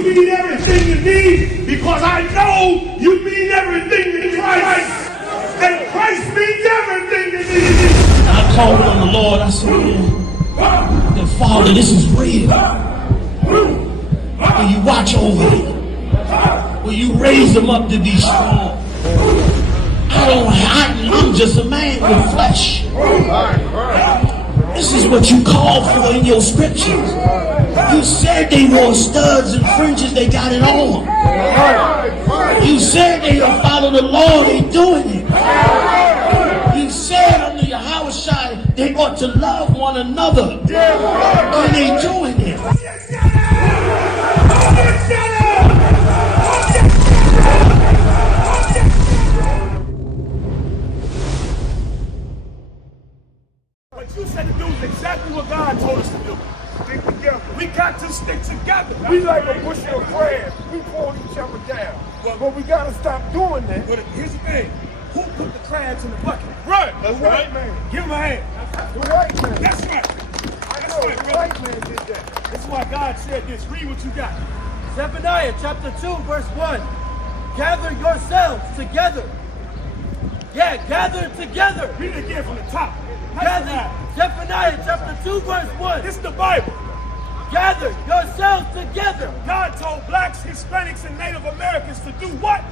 You mean everything to me because I know you mean everything to Christ. And Christ means everything to me. And I called on the Lord. I said, that Father, this is real. Will you watch over me? Will you raise them up to be strong? I'm just a man with flesh. This is what you called for in your scriptures. You said they wore studs and fringes, they got it on. You said they will follow the law, they doing it. You said under Yahanna they ought to love one another, and they doing it. What you said to do is exactly what God told us to do. Stick together. We got to stick together. We like a bush of crabs. We pull each other down. But we got to stop doing that. But here's the thing. Who put the crabs in the bucket? Right. That's the right. White man. Give him a hand. The white man. That's right. I know the white man did that. That's why God said this. Read what you got. Zephaniah chapter 2 verse 1. Gather yourselves together. Yeah, gather together. Read it again from the top. Gather. Zephaniah chapter 2 verse 1. This is the Bible. Gather yourselves together. God told blacks, Hispanics, and Native Americans to do what?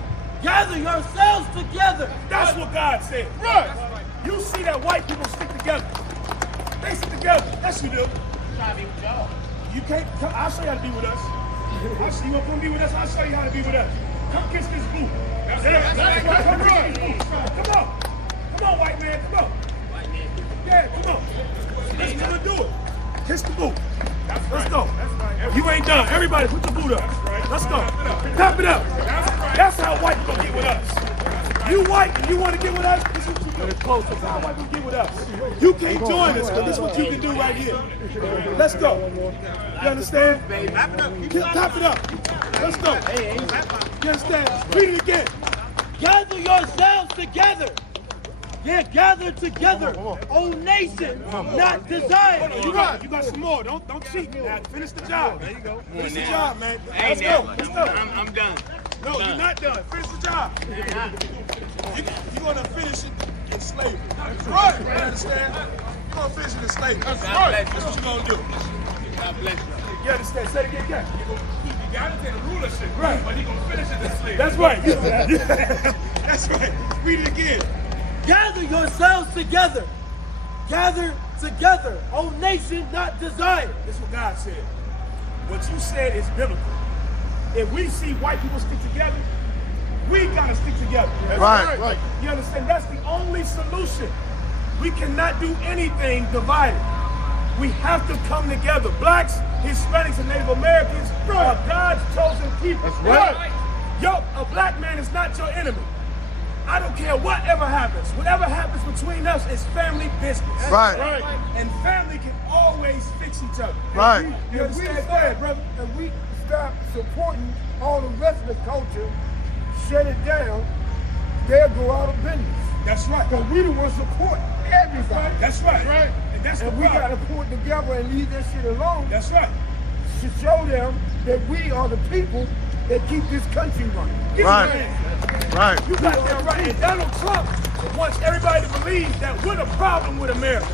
Gather yourselves together. That's what God said. Right. You see that white people stick together. They stick together. Yes, you do. You can't come. I'll show you how to be with us. I'll show you want to come be with us. I'll show you how to be with us. Come kiss this boot. That's right. Come on. Come on, white man. Come on. Yeah, come on. Let's do it. Kiss the boot. Let's go. You ain't done. Everybody put the boot up. Let's go. Tap it up. That's how white people get with us. You white and you want to get with us, this is what you do. It's close. That's how white people get with us. You can't join us, but this is what you can do right here. Let's go. You understand? Tap it up. Let's go. You understand? Read it again. Gather yourselves together. Yeah, gather together. O nation, not desire. You got some more. Don't cheat. Now, finish the job. There you go. Finish the job, man. Let's go. Let's go. I'm done. No, you're not done. Finish the job. You're going to finish it in slavery. That's right. You understand? You're going to finish it in slavery. That's right. That's what you're going to do. God bless you. You understand? Say it again. Yeah. You got to take the rulership, right? But he's going to finish it in slavery. That's right. That's right. Read it again. Gather yourselves together. Gather together. O nation, not desire. This is what God said. What you said is biblical. If we see white people stick together, we gotta stick together. Right. You understand? That's the only solution. We cannot do anything divided. We have to come together. Blacks, Hispanics, and Native Americans are God's chosen people. That's right. Yo, a black man is not your enemy. I don't care whatever happens. Whatever happens between us is family business. Right. And family can always fix each other. Right. You understand that, brother? And we stop supporting all the rest of the culture, shut it down, they'll go out of business. That's right. Because we the ones support everybody. That's right. And that's and the we got to problem. pull it together and leave that shit alone. That's right. To show them that we are the people that keep this country running. Right. You got that right. And Donald Trump wants everybody to believe that we're the problem with America.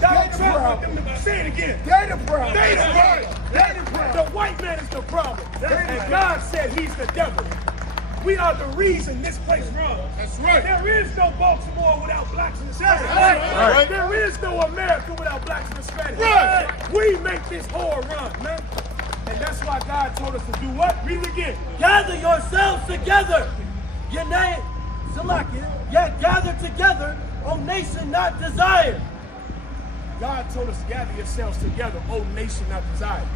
Donald Trump wants them to say it again. They're the problem. They're the problem. The white man is the problem. And God said he's the devil. We are the reason this place runs. That's right. There is no Baltimore without blacks and Hispanics. Right. There is no America without blacks and Hispanics. Right. We make this whole run, man. And that's why God told us to do what? Read it again. Gather yourselves together. Your name, Salakia. Yeah, gather together. O nation, not desire. God told us to gather yourselves together, O nation, not desire.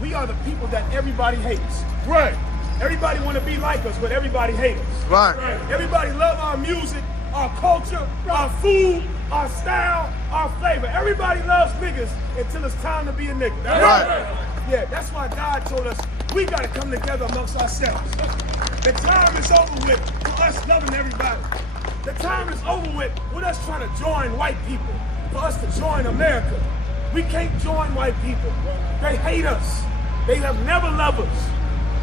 We are the people that everybody hates. Right. Everybody want to be like us, but everybody hates us. Right. Everybody love our music, our culture, our food, our style, our flavor. Everybody loves niggas until it's time to be a nigga. Right. Yeah, that's why God told us we got to come together amongst ourselves. The time is over with for us loving everybody. The time is over with us trying to join white people, for us to join America. We can't join white people. They hate us. They have never loved us.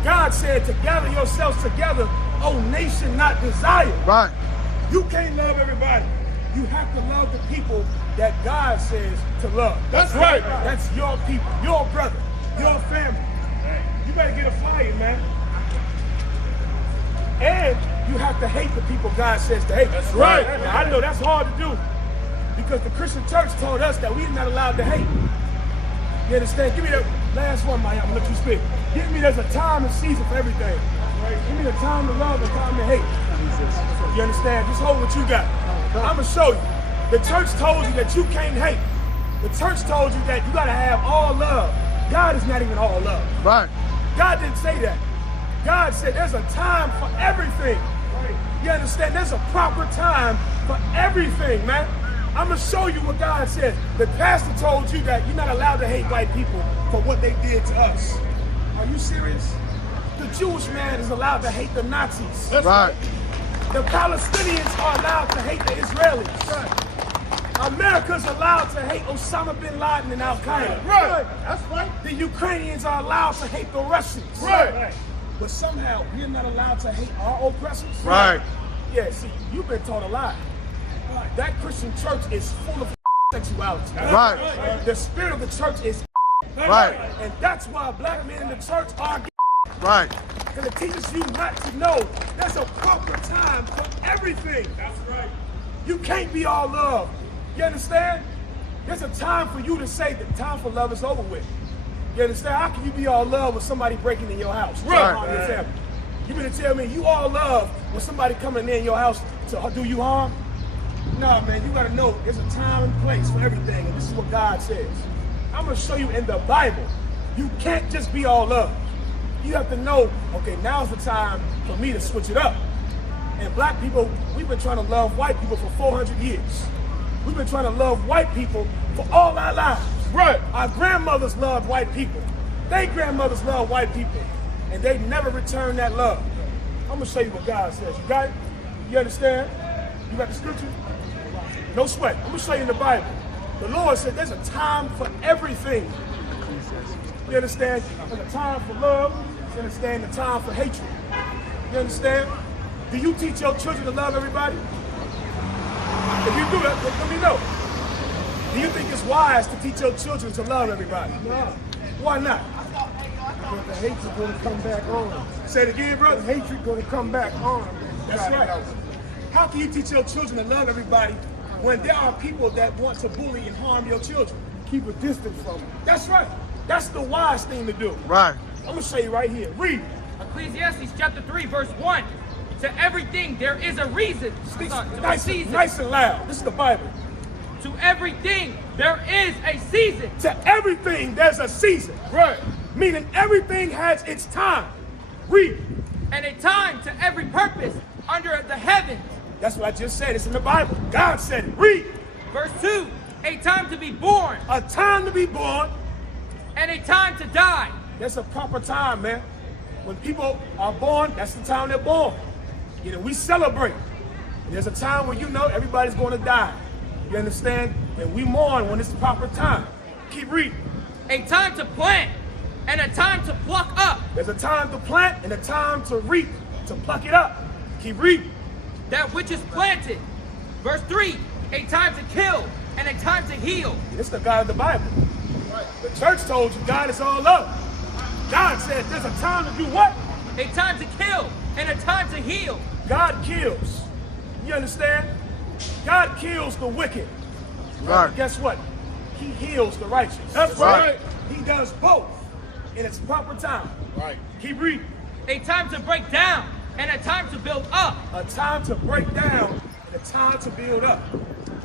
God said to gather yourselves together, O nation not desired. Right. You can't love everybody. You have to love the people that God says to love. That's right. That's your people, your brother, your family. You better get a flyer, man. And you have to hate the people God says to hate. That's right. Now, I know that's hard to do because the Christian church told us that we're not allowed to hate. You understand? Give me that last one, Maya. I'm gonna let you speak. Give me there's a time and season for everything. Give me the time to love and time to hate. You understand? Just hold what you got. I'm gonna show you. The church told you that you can't hate. The church told you that you gotta have all love. God is not even all love. Right. God didn't say that. God said there's a time for everything. You understand? There's a proper time for everything, man. I'm gonna show you what God says. The pastor told you that you're not allowed to hate white people for what they did to us. Are you serious? The Jewish man is allowed to hate the Nazis. That's right. The Palestinians are allowed to hate the Israelis. Right. America's allowed to hate Osama bin Laden and Al-Qaeda. Right. That's right. The Ukrainians are allowed to hate the Russians. Right. But somehow we're not allowed to hate our oppressors. Right. Yeah, see, you've been taught a lie. That Christian church is full of sexuality. Right. The spirit of the church is Right. and that's why black men in the church are Right. because it teaches you not to know there's a proper time for everything. That's right. You can't be all love. You understand? There's a time for you to say the time for love is over with. You understand? How can you be all love with somebody breaking in your house? Right. You mean to tell me you all love when somebody coming in your house to do you harm? No, man, you gotta know there's a time and place for everything, and this is what God says. I'm gonna show you in the Bible. You can't just be all love. You have to know, okay, now's the time for me to switch it up. And black people, we've been trying to love white people for 400 years. We've been trying to love white people for all our lives. Right. Our grandmothers loved white people. Their grandmothers loved white people. And they never returned that love. I'm gonna show you what God says. You got it? You understand? You got the scripture? No sweat. I'm gonna show you in the Bible. The Lord said there's a time for everything. You understand? There's a time for love. You understand? The time for hatred. You understand? Do you teach your children to love everybody? If you do that, let me know. Do you think it's wise to teach your children to love everybody? No. Why not? But the hatred gonna come back on. Say it again, brother. The hatred gonna come back on. That's right. How can you teach your children to love everybody when there are people that want to bully and harm your children? Keep a distance from them. That's right. That's the wise thing to do. Right. I'm gonna show you right here. Read. Ecclesiastes chapter 3, verse 1. To everything there is a reason. To a Nice, season. nice and loud. This is the Bible. To everything there is a season. To everything there's a season. Right. Meaning everything has its time. Read. And a time to every purpose under the heavens. That's what I just said. It's in the Bible. God said it. Read. Verse 2. A time to be born A time to be born. and a time to die. There's a proper time, man. When people are born, that's the time they're born. You know, we celebrate. And there's a time when you know everybody's going to die. You understand? And we mourn when it's the proper time. Keep reading. A time to plant and a time to pluck up. There's a time to plant and a time to reap, to pluck it up. Keep reading. That which is planted. Verse 3. A time to kill and a time to heal. This is the God of the Bible. The church told you God is all love. God said there's a time to do what? A time to kill and a time to heal. God kills. You understand? God kills the wicked. Right. Guess what? He heals the righteous. That's right. He does both in its proper time. Right. Keep reading. A time to break down and a time to build up. A time to break down and a time to build up.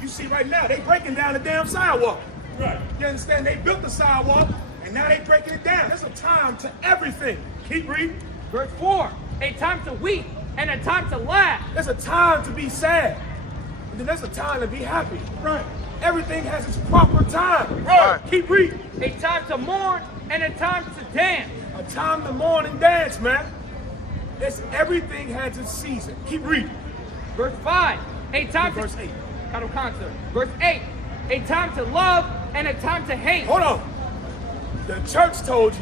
You see right now, they breaking down the damn sidewalk. Right. You understand? They built the sidewalk and now they breaking it down. There's a time to everything. Keep reading. Verse 4. A time to weep and a time to laugh. There's a time to be sad. And then there's a time to be happy. Right. Everything has its proper time. Right. Keep reading. A time to mourn and a time to dance. A time to mourn and dance, man. Everything has its season. Keep reading. Verse 5. A time Verse to 8. Verse 8. A time to love and a time to hate. Hold on. The church told you,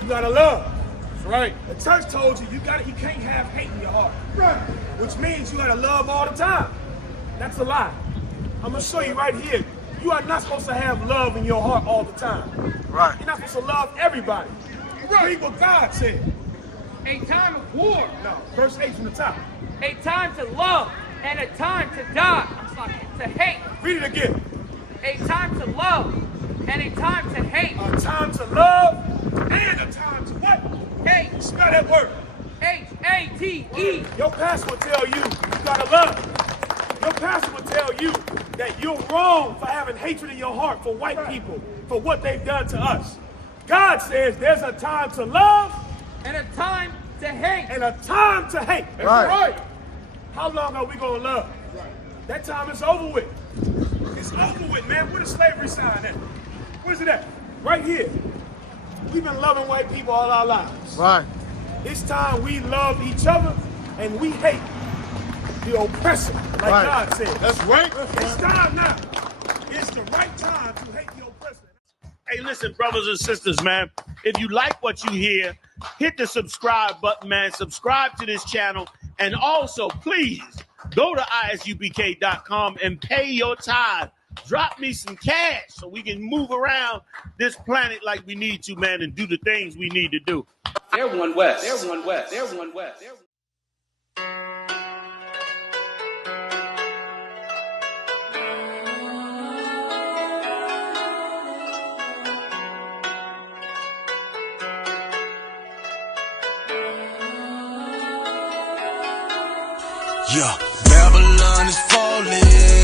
you gotta love. That's right. The church told you you can't have hate in your heart. Right. Which means you gotta love all the time. That's a lie. I'm gonna show you right here. You are not supposed to have love in your heart all the time. Right. You're not supposed to love everybody. Read what God said. A time of war. No, verse 8 from the top. A time to love and a time to die. I'm sorry, to hate. Read it again. A time to love and a time to hate. A time to love and a time to what? Hate. Spell that word. H-A-T-E. Your pastor will tell you you gotta love. Your pastor will tell you that you're wrong for having hatred in your heart for white people, for what they've done to us. God says there's a time to love And a time to hate. and a time to hate. That's right. How long are we gonna love? That time is over with. It's over with, man. Where the slavery sign at? Where's it at? Right here. We've been loving white people all our lives. Right. It's time we love each other and we hate the oppressor, like God said. That's right. It's time now. It's the right time to hate the oppressor. Hey, listen, brothers and sisters, man. If you like what you hear, hit the subscribe button, man. Subscribe to this channel. And also, please, go to ISUPK.com and pay your tithe. Drop me some cash so we can move around this planet like we need to, man, and do the things we need to do. They're one west. They're one west. They're one west. Yeah, Babylon is falling.